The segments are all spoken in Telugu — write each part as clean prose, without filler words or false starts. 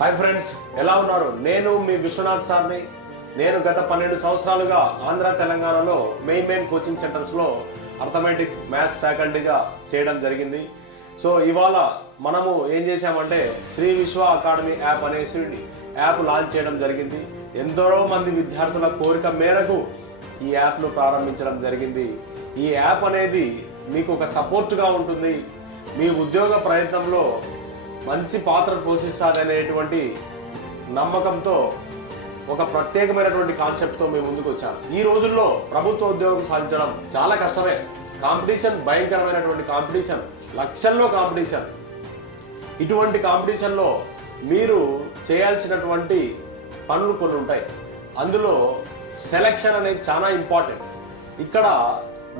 హాయ్ ఫ్రెండ్స్, ఎలా ఉన్నారు? నేను మీ విశ్వనాథ్ సార్ని. నేను గత 12 సంవత్సరాలుగా ఆంధ్ర తెలంగాణలో మెయిన్ కోచింగ్ సెంటర్స్లో అర్థమెటిక్ మ్యాథ్స్ ఫ్యాకల్టీగా చేయడం జరిగింది. సో ఇవాళ మనము ఏం చేశామంటే శ్రీ విశ్వ అకాడమీ యాప్ అనేసి యాప్ లాంచ్ చేయడం జరిగింది. ఎందరో మంది విద్యార్థుల కోరిక మేరకు ఈ యాప్ను ప్రారంభించడం జరిగింది. ఈ యాప్ అనేది మీకు ఒక సపోర్ట్గా ఉంటుంది. మీ ఉద్యోగ ప్రయత్నంలో మంచి పాత్ర పోషిస్తారనేటువంటి నమ్మకంతో ఒక ప్రత్యేకమైనటువంటి కాన్సెప్ట్తో మేము ముందుకు వచ్చాము. ఈ రోజుల్లో ప్రభుత్వ ఉద్యోగం సాధించడం చాలా కష్టమే. కాంపిటీషన్ భయంకరమైనటువంటి కాంపిటీషన్, లక్షల్లో కాంపిటీషన్. ఇటువంటి కాంపిటీషన్లో మీరు చేయాల్సినటువంటి పనులు కొన్ని ఉంటాయి. అందులో సెలెక్షన్ అనేది చాలా ఇంపార్టెంట్. ఇక్కడ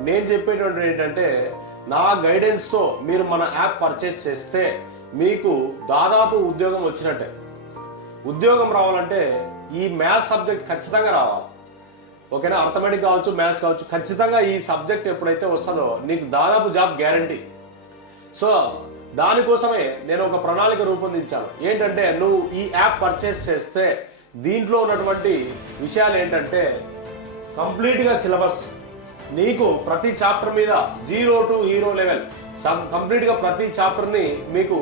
నేను చెప్పేటువంటి ఏంటంటే, నా గైడెన్స్తో మీరు మన యాప్ పర్చేస్ చేస్తే మీకు దాదాపు ఉద్యోగం వచ్చినట్టే. ఉద్యోగం రావాలంటే ఈ మ్యాథ్స్ సబ్జెక్ట్ ఖచ్చితంగా రావాలి. ఓకేనా? అర్థమెటిక్ కావచ్చు, మ్యాథ్స్ కావచ్చు, ఖచ్చితంగా ఈ సబ్జెక్ట్ ఎప్పుడైతే వస్తుందో నీకు దాదాపు జాబ్ గ్యారంటీ. సో దానికోసమే నేను ఒక ప్రణాళిక రూపొందించాను. ఏంటంటే, నువ్వు ఈ యాప్ పర్చేస్ చేస్తే దీంట్లో ఉన్నటువంటి విషయాలు ఏంటంటే, కంప్లీట్గా సిలబస్ నీకు ప్రతి చాప్టర్ మీద 0 to హీరో లెవెల్ కంప్లీట్గా ప్రతి చాప్టర్ని మీకు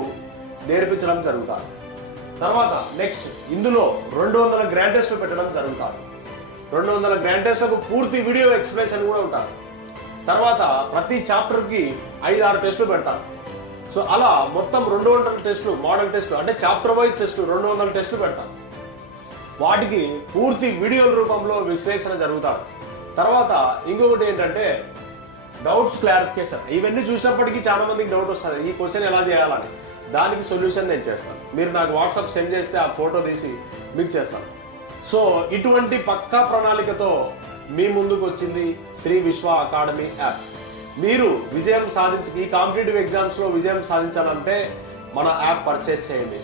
నేర్పించడం జరుగుతుంది. తర్వాత నెక్స్ట్ ఇందులో 200 గ్రాండ్ టెస్ట్లు పెట్టడం జరుగుతుంది. 200 గ్రాండ్ టెస్ట్లకు పూర్తి వీడియో ఎక్స్ప్లెనేషన్ కూడా ఉంటుంది. తర్వాత ప్రతి చాప్టర్కి 5-6 టెస్టులు పెడతాను. సో అలా మొత్తం 200 టెస్టులు, మోడల్ టెస్టులు అంటే చాప్టర్ వైజ్ టెస్టులు 200 టెస్టులు పెడతాను. వాటికి పూర్తి వీడియోల రూపంలో విశ్లేషణ జరుగుతాడు. తర్వాత ఇంకొకటి ఏంటంటే డౌట్స్ క్లారిఫికేషన్. ఇవన్నీ చూసినప్పటికీ చాలా మందికి డౌట్ వస్తుంది, ఈ క్వశ్చన్ ఎలా చేయాలని. దానికి సొల్యూషన్ నేను చేస్తాను. మీరు నాకు వాట్సాప్ సెండ్ చేస్తే ఆ ఫోటో తీసి మీకు చేస్తాను. సో ఇటువంటి పక్కా ప్రణాళికతో మీ ముందుకు వచ్చింది శ్రీ విశ్వ అకాడమీ యాప్. మీరు విజయం ఈ కాంపిటేటివ్ ఎగ్జామ్స్లో విజయం సాధించాలంటే మన యాప్ పర్చేస్ చేయండి.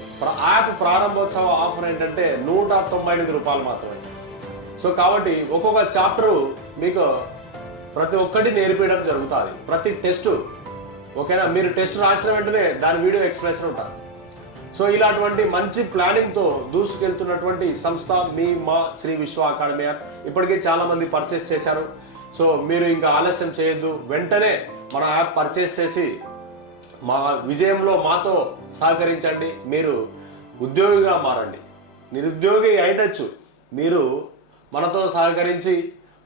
యాప్ ప్రారంభోత్సవ ఆఫర్ ఏంటంటే 198 రూపాయలు మాత్రమే. సో కాబట్టి ఒక్కొక్క చాప్టరు మీకు ప్రతి ఒక్కటి నేర్పించడం జరుగుతుంది. ప్రతి టెస్టు, ఓకేనా? మీరు టెస్ట్ రాసిన వెంటనే దాని వీడియో ఎక్స్ప్లెనేషన్ ఉంటుంది. సో ఇలాంటి మంచి ప్లానింగ్తో దూసుకెళ్తున్నటువంటి సంస్థ మా శ్రీ విశ్వ అకాడమీ యాప్. ఇప్పటికే చాలామంది పర్చేస్ చేశారు. సో మీరు ఇంకా ఆలస్యం చేయొద్దు. వెంటనే మన యాప్ పర్చేస్ చేసి మా విజయంలో మాతో సహకరించండి. మీరు ఉద్యోగిగా మారండి. నిరుద్యోగి అయినచ్చు, మీరు మనతో సహకరించి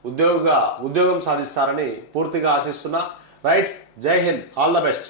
ఉద్యోగం సాధిస్తారని పూర్తిగా ఆశిస్తున్నా. రైట్, జై హింద్, ఆల్ ద బెస్ట్.